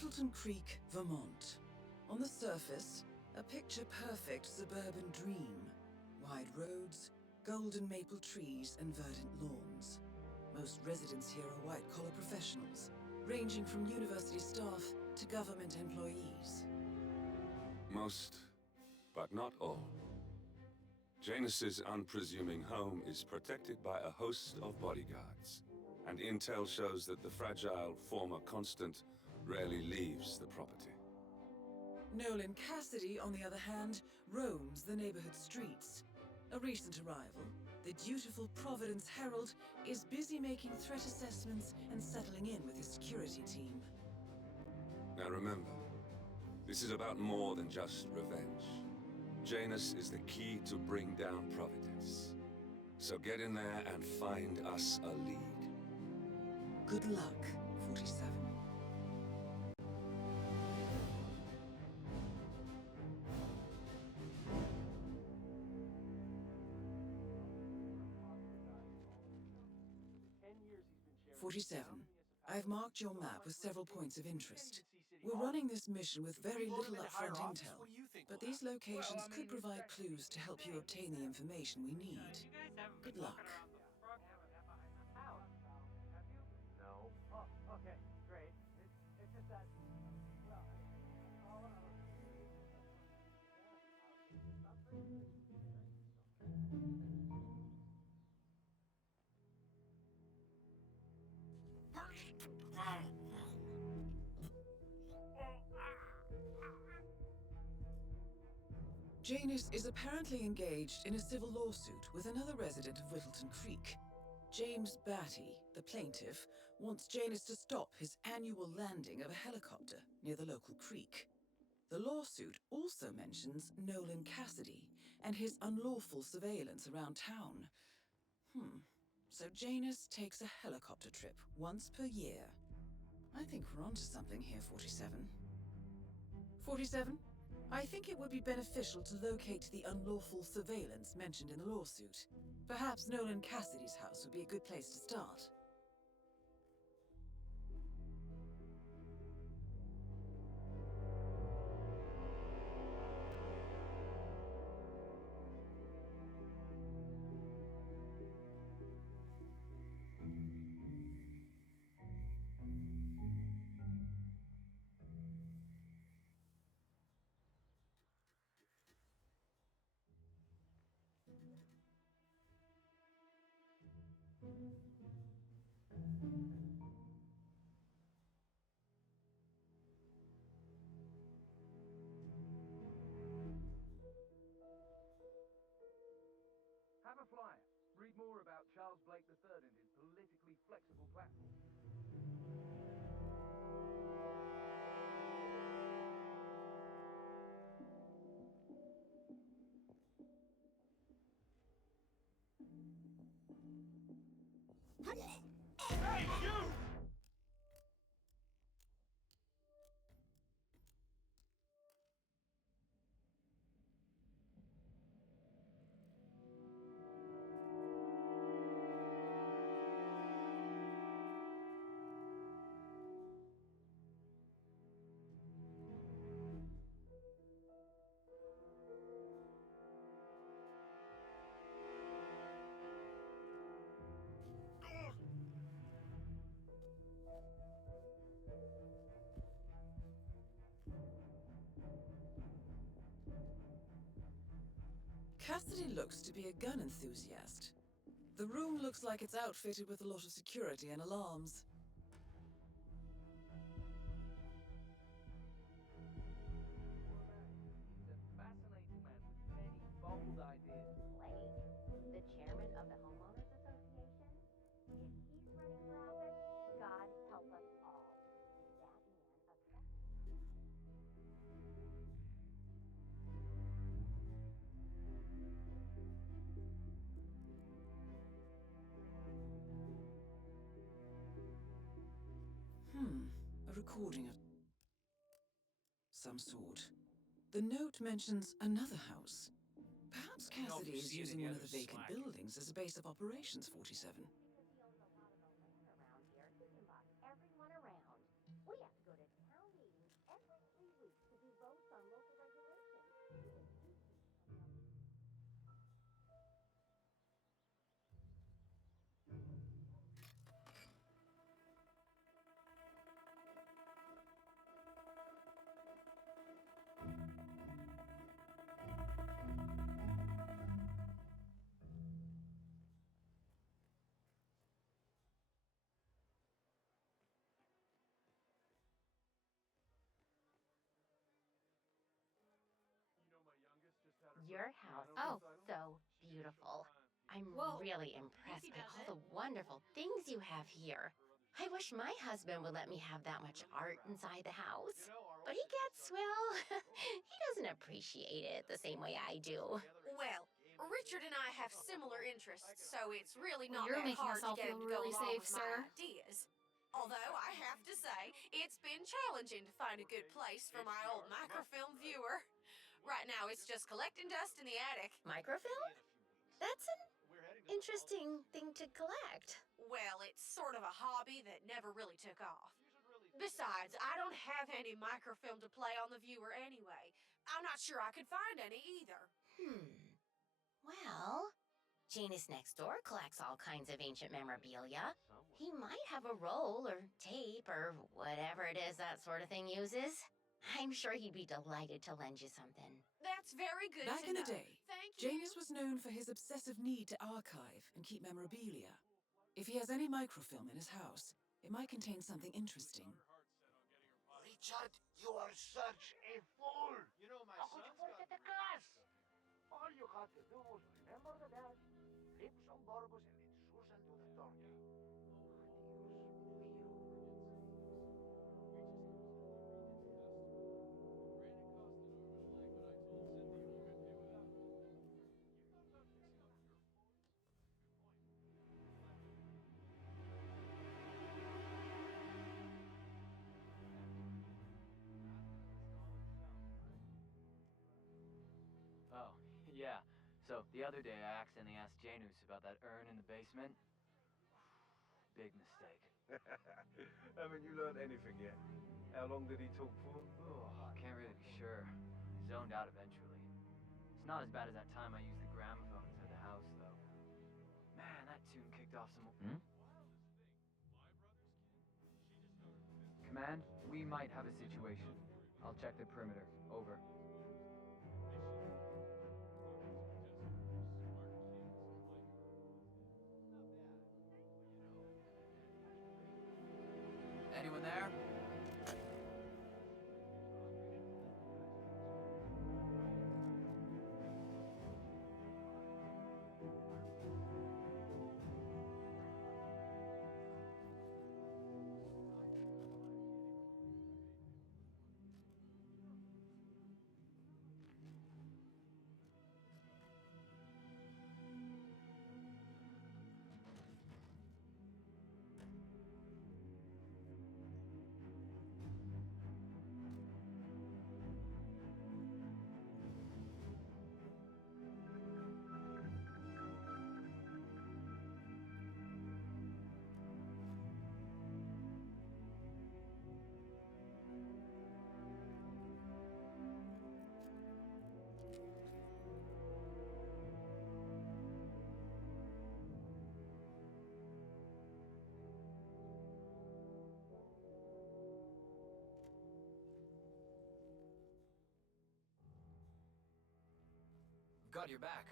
Littleton Creek, Vermont. On the surface, a picture-perfect suburban dream. Wide roads, golden maple trees, and verdant lawns. Most residents here are white-collar professionals, ranging from university staff to government employees. Most, but not all. Janus's unpresuming home is protected by a host of bodyguards, and intel shows that the fragile former Constant rarely leaves the property. Nolan Cassidy, on the other hand, roams the neighborhood streets. A recent arrival, the dutiful Providence Herald is busy making threat assessments and settling in with his security team. Now remember, this is about more than just revenge. Janus is the key to bring down Providence. So get in there and find us a lead. Good luck, 47. I've marked your map with several points of interest. We're running this mission with very little upfront intel, but these locations could provide clues to help you obtain the information we need. Good luck. No. Oh, okay, great. It's just that, well, Janus is apparently engaged in a civil lawsuit with another resident of Whittleton Creek. James Batty, the plaintiff, wants Janus to stop his annual landing of a helicopter near the local creek. The lawsuit also mentions Nolan Cassidy and his unlawful surveillance around town. So Janus takes a helicopter trip once per year. I think we're onto something here, 47. 47? I think it would be beneficial to locate the unlawful surveillance mentioned in the lawsuit. Perhaps Nolan Cassidy's house would be a good place to start. have a flyer. Read more about Charles Blake III and his politically flexible platform. Hey, you! Cassidy looks to be a gun enthusiast. The room looks like it's outfitted with a lot of security and alarms. He's a fascinating man with many bold ideas. Blake, the chairman of the Homeowners Association? If he's running for office, God help us all. That man obsessed. A recording of some sort. The note mentions another house. Perhaps Cassidy is using one of the vacant buildings as a base of operations, 47. Because he owns a lot of the land around here, he can boss everyone around. We have to go to county Your house Oh. is so beautiful. I'm Well, really impressed easy by does all it. the wonderful things you have here. I wish my husband would let me have that much art inside the house. But he gets, well, he doesn't appreciate it the same way I do. Well, Richard and I have similar interests, so it's really Well, not you're that making hard us to all get feel him to go really along safe, with my sir. ideas. Although I have to say, it's been challenging to find a good place for my old microfilm viewer. Right now, it's just collecting dust in the attic. Microfilm? That's an interesting thing to collect. Well, it's sort of a hobby that never really took off. Besides, I don't have any microfilm to play on the viewer anyway. I'm not sure I could find any either. Well, Janus next door collects all kinds of ancient memorabilia. He might have a roll or tape or whatever it is that sort of thing uses. I'm sure he'd be delighted to lend you something. That's very good Back to in the know. day, Thank you. Janus was known for his obsessive need to archive and keep memorabilia. If he has any microfilm in his house, it might contain something interesting. Richard, you are such a fool! You know, my How could you forget the class? All you had to do was remember the dash, flip some burgos, and let Susan do the talking. Oh, yeah. So, the other day I accidentally asked Janus about that urn in the basement. Big mistake. Haven't you learned anything yet? How long did he talk for? Oh, can't really be sure. Zoned out eventually. It's not as bad as that time I used the gramophone inside the house, though. Man, that tune kicked off some... Command, we might have a situation. I'll check the perimeter. Over. Anyone there? Got your back.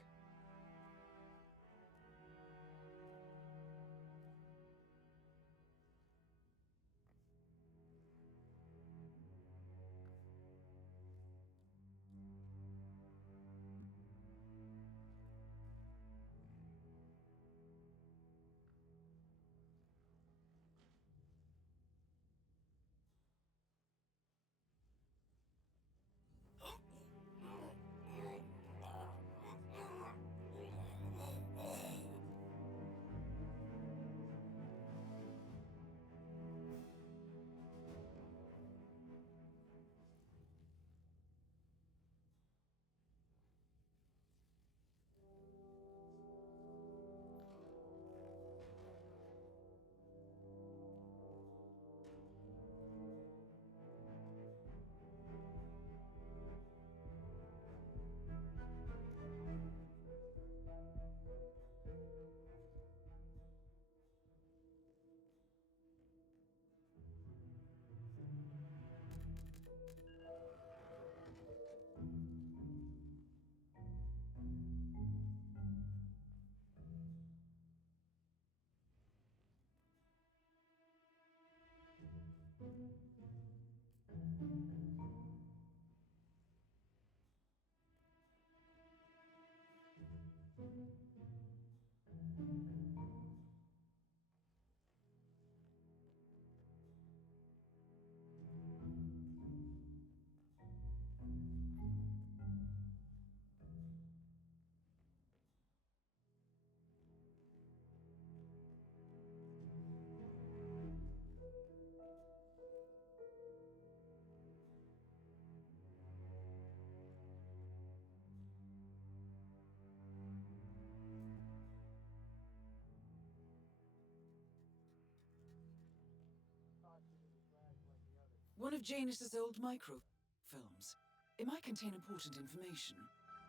One of Janus's old microfilms. It might contain important information.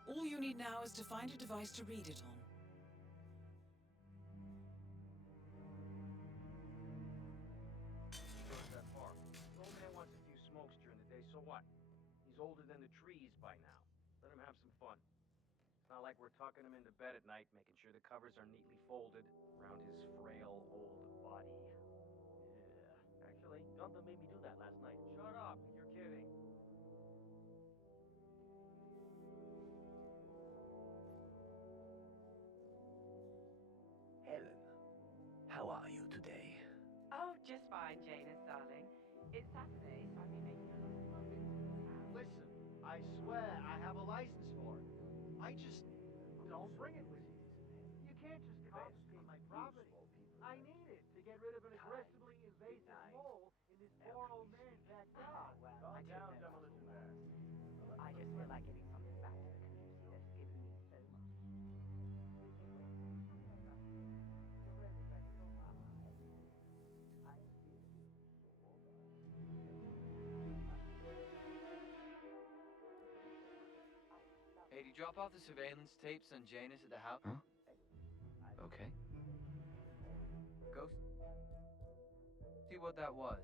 All you need now is to find a device to read it on. Goes that far. The old man wants a few smokes during the day, so what? He's older than the trees by now. Let him have some fun. It's not like we're tucking him into bed at night, making sure the covers are neatly folded around his frail old body. Yeah. Actually, Gunther made me do that last night. Shut up. You're kidding. Helen, how are you today? Oh, just fine, Janus, darling. It's Saturday, so I've been making a little smoke into this house. Listen, I swear I have a license for it. I just don't bring it with you. You can't just confiscate my property. I need it to get rid of an aggressively invasive mole in this poor old man's backyard. Calm down, Demolition Man. I just feel like giving something back to the community that's given me so much. Hey, did you drop off the surveillance tapes on Janus at the house? Huh? Okay. Go see what that was.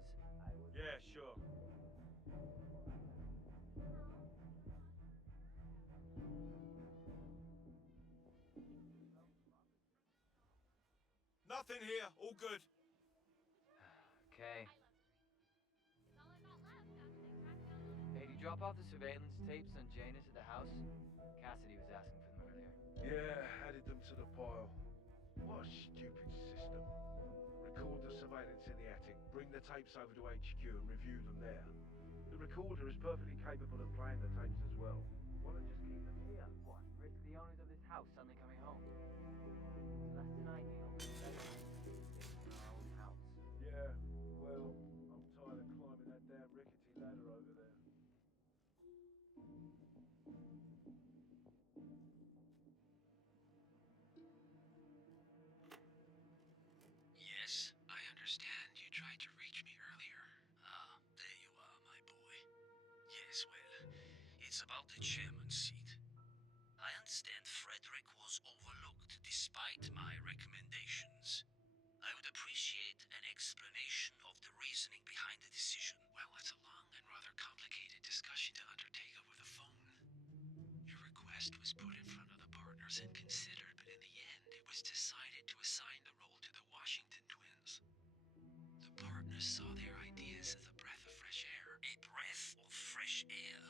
Yeah, sure. Nothing here. All good. Okay. Hey, did you drop off the surveillance tapes on Janus at the house? Cassidy was asking for them earlier. Yeah, added them to the pile. What a stupid system. Record the surveillance in the attic, bring the tapes over to HQ and review them there. The recorder is perfectly capable of playing the tapes as well. Why not just keep them here? What? Risk the owners of this house suddenly coming home? Less than ideal. In our own house. Yeah, well, I'm tired of climbing that damn rickety ladder over there. Yes, I understand. You tried to reach me earlier. Ah, there you are, my boy. Yes, well, it's about the chairman's seat. I understand Frederick was overlooked despite my recommendations. I would appreciate an explanation of the reasoning behind the decision. Well, it's a long and rather complicated discussion to undertake over the phone. Your request was put in front of the partners and considered, but in the end, it was decided to assign the role to the Washington twins. The partners saw their ideas as a breath of fresh air. A breath of fresh air.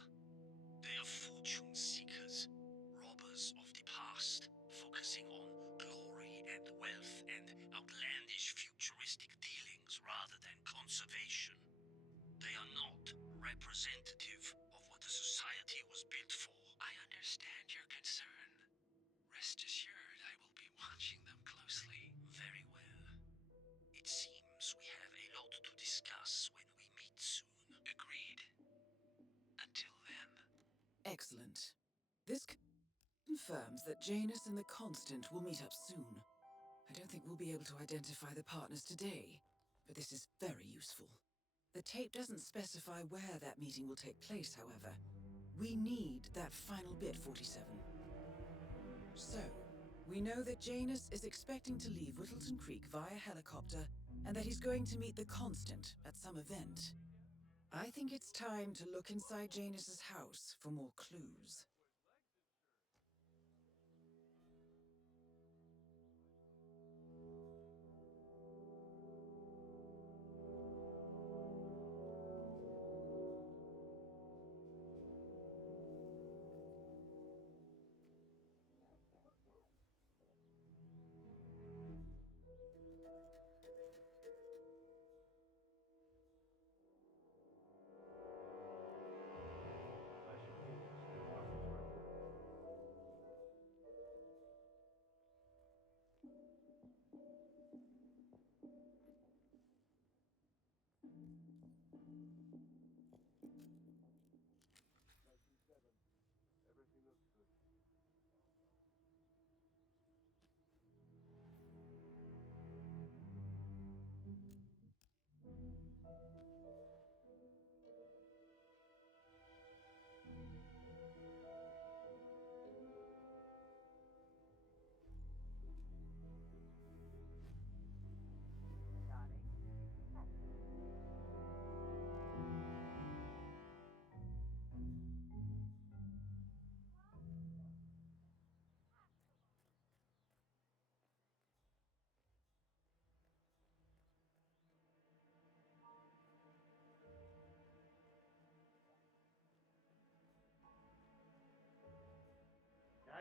They are fortune seekers, robbers of the past, focusing on glory and wealth and outlandish futuristic dealings rather than conservation. They are not representative of what the society was built for. I understand your concern. Rest assured, I will be watching them closely. Very well. It seems we have a lot to discuss when we meet soon. Agreed. Until then. Excellent. This confirms that Janus and the Constant will meet up soon. I don't think we'll be able to identify the partners today, but this is very useful. The tape doesn't specify where that meeting will take place, however. We need that final bit, 47. So, we know that Janus is expecting to leave Whittleton Creek via helicopter, and that he's going to meet the Constant at some event. I think it's time to look inside Janus's house for more clues.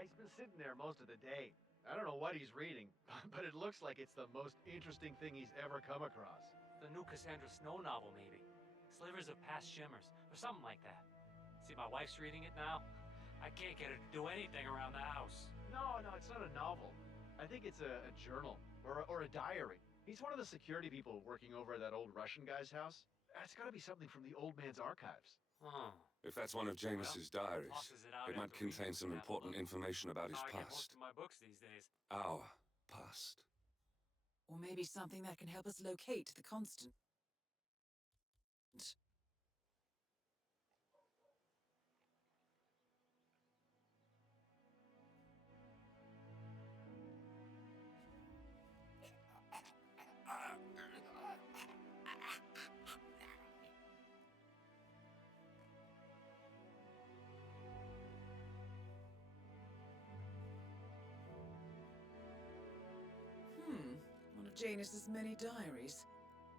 He's been sitting there most of the day. I don't know what he's reading, but it looks like it's the most interesting thing he's ever come across. The new Cassandra Snow novel, maybe. Slivers of Past Shimmers, or something like that. See, my wife's reading it now. I can't get her to do anything around the house. No, it's not a novel. I think it's a journal, or a diary. He's one of the security people working over at that old Russian guy's house. It's gotta be something from the old man's archives. Oh. If that's one of Janus's diaries, Tosses it out it might after reading contain it some to have a important look. information about his How I get most past. of my books these days. Our past. Or maybe something that can help us locate the constant. One of Janus's many diaries.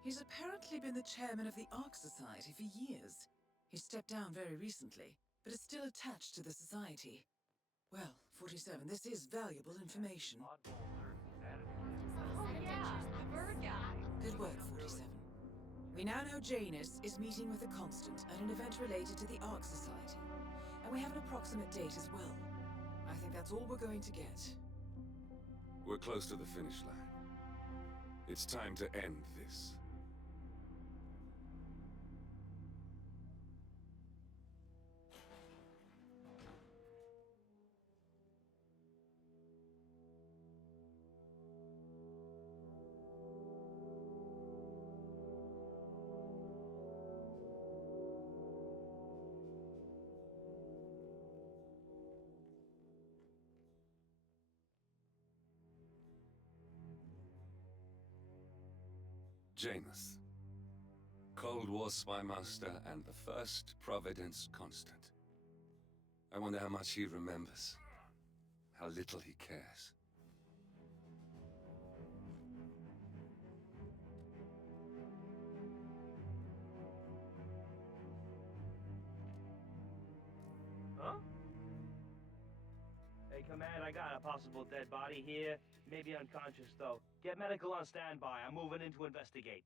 He's apparently been the chairman of the Ark Society for years. He stepped down very recently, but is still attached to the society. Well, 47, this is valuable information. Oh, yeah, the bird guy. Good work, 47. We now know Janus is meeting with the Constant at an event related to the Ark Society. And we have an approximate date as well. I think that's all we're going to get. We're close to the finish line. It's time to end this. Janus, Cold War spy master and the first Providence constant. I wonder how much he remembers, how little he cares. Huh? Hey, Command, I got a possible dead body here. Maybe unconscious, though. Get medical on standby. I'm moving in to investigate.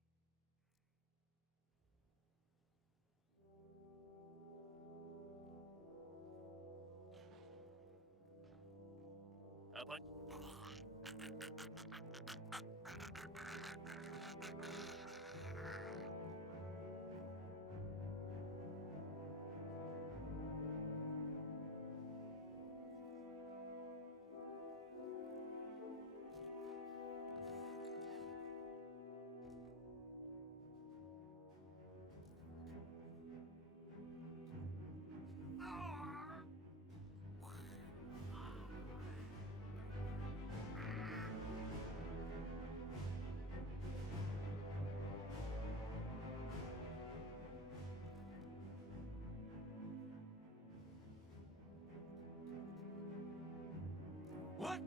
What?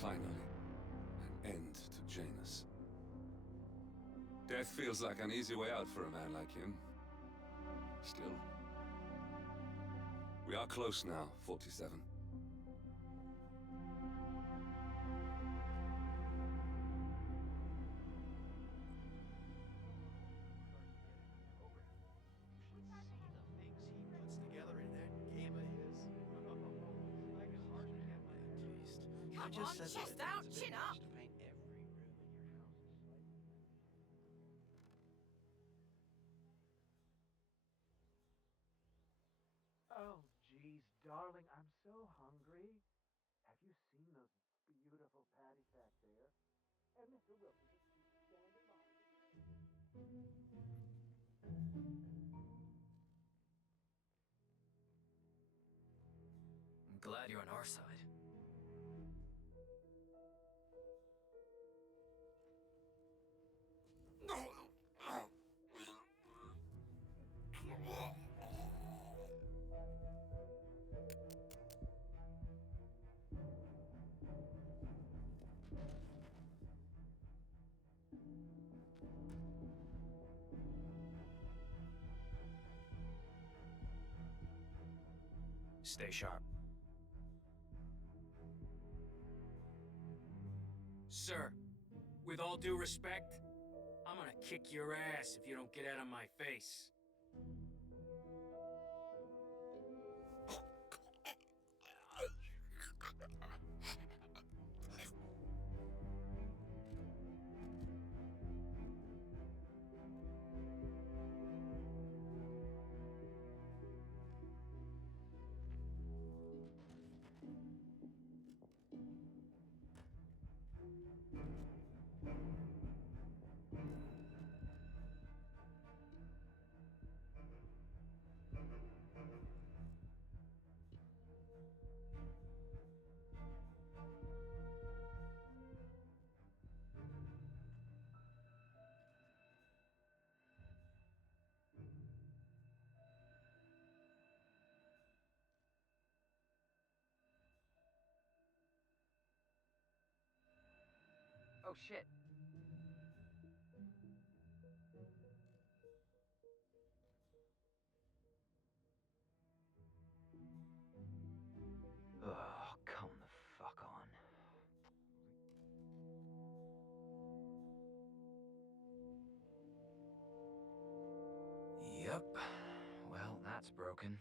Finally, an end to Janus. Death feels like an easy way out for a man like him. Still, we are close now, 47. Come on, chest out, chin up. Oh, geez, darling, I'm so hungry. Have you seen those beautiful patties back there? And Mr. Wilson just keeps standing by. I'm glad you're on our side. Stay sharp. Sir, with all due respect, I'm gonna kick your ass if you don't get out of my face. Oh shit. Oh, come the fuck on. Yep. Well, that's broken.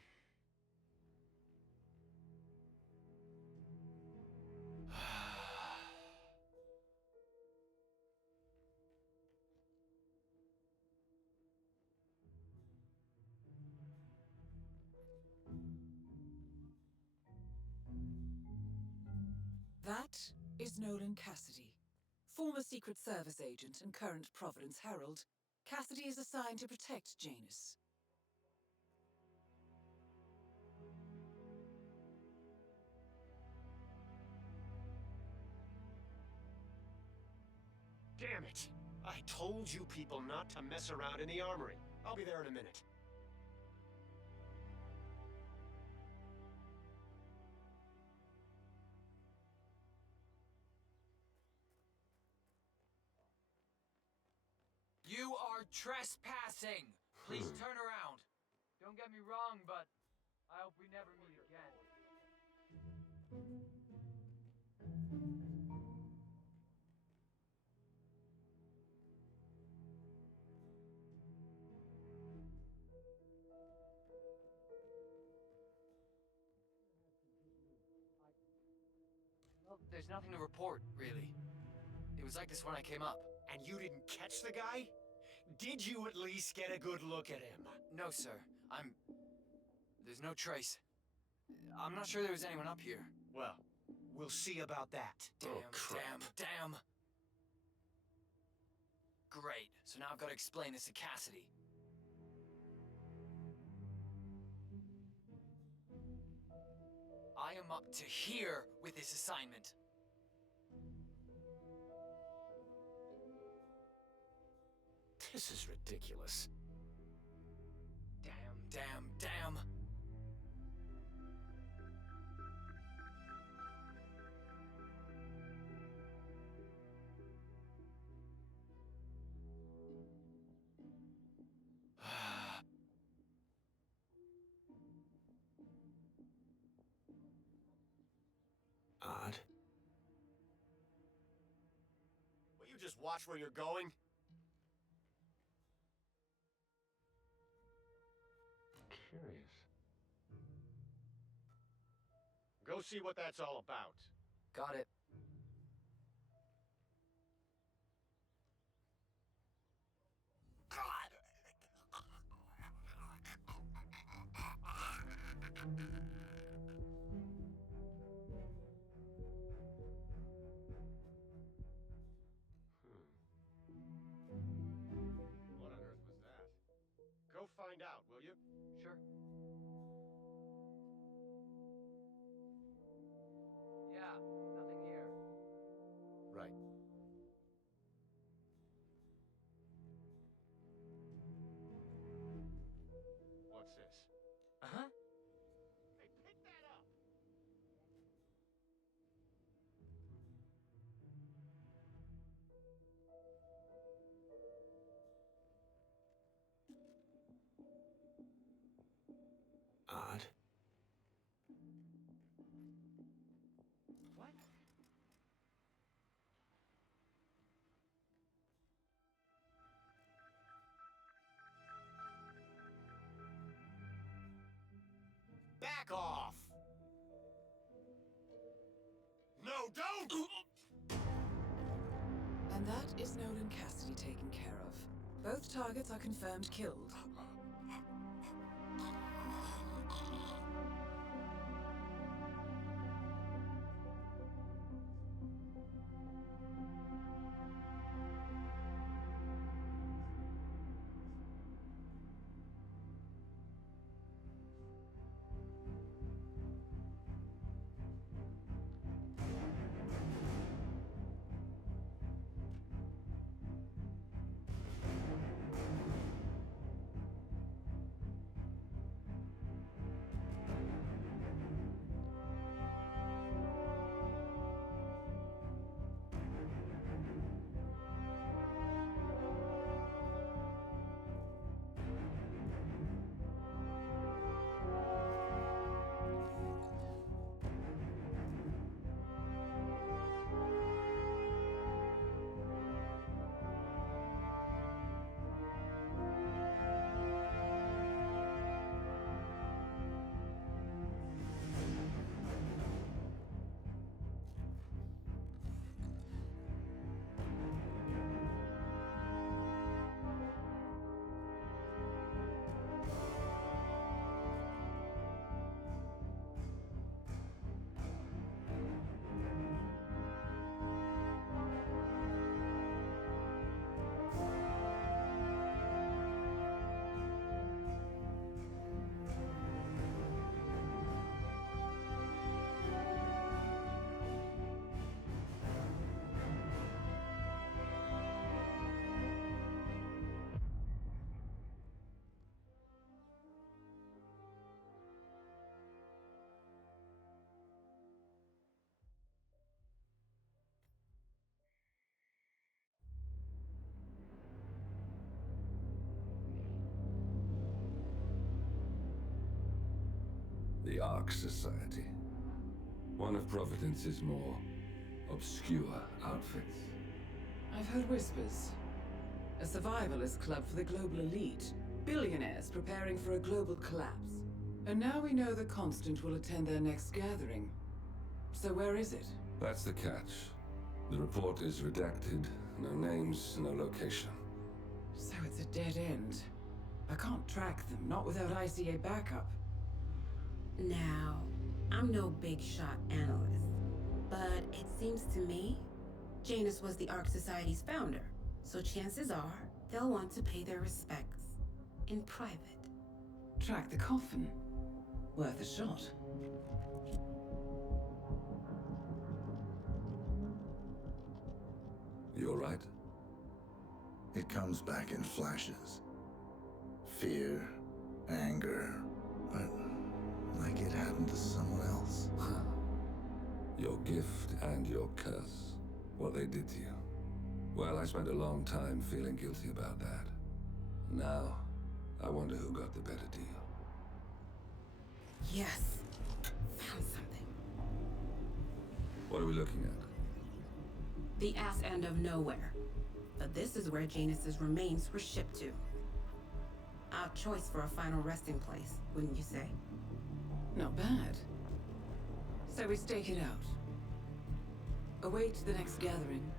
That is Nolan Cassidy, former Secret Service agent and current Providence Herald. Cassidy is assigned to protect Janus. Damn it! I told you people not to mess around in the armory. I'll be there in a minute. You are trespassing! Please turn around. Don't get me wrong, but I hope we never meet again. Well, there's nothing to report, really. It was like this when I came up. And you didn't catch the guy? Did you at least get a good look at him? No, sir. There's no trace. I'm not sure there was anyone up here. Well, we'll see about that. Damn. Great. So now I've got to explain this to Cassidy. I am up to here with this assignment. This is ridiculous. Damn. Odd. Will you just watch where you're going? Curious. Go see what that's all about. Got it. What on earth was that? Go find out, will you? Sure. Yeah, nothing here. don't! And that is Nolan Cassidy taken care of. Both targets are confirmed killed. The Ark Society. One of Providence's more obscure outfits. I've heard whispers. A survivalist club for the global elite. Billionaires preparing for a global collapse. And now we know the Constant will attend their next gathering. So where is it? That's the catch. The report is redacted. No names, no location. So it's a dead end. I can't track them, not without ICA backup. Now, I'm no big shot analyst, but it seems to me Janus was the Ark Society's founder, so chances are they'll want to pay their respects in private. Track the coffin. Worth a shot. You all right? It comes back in flashes. Fear, anger, but like it happened to someone else. Your gift and your curse. What they did to you. Well, I spent a long time feeling guilty about that. Now, I wonder who got the better deal. Yes. Found something. What are we looking at? The ass end of nowhere. But this is where Janus's remains were shipped to. Odd choice for a final resting place, wouldn't you say? Not bad. So we stake it out. Await the next gathering.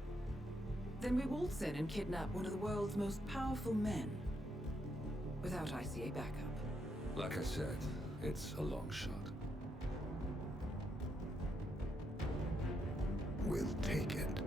Then we waltz in and kidnap one of the world's most powerful men. Without ICA backup. Like I said, it's a long shot. We'll take it.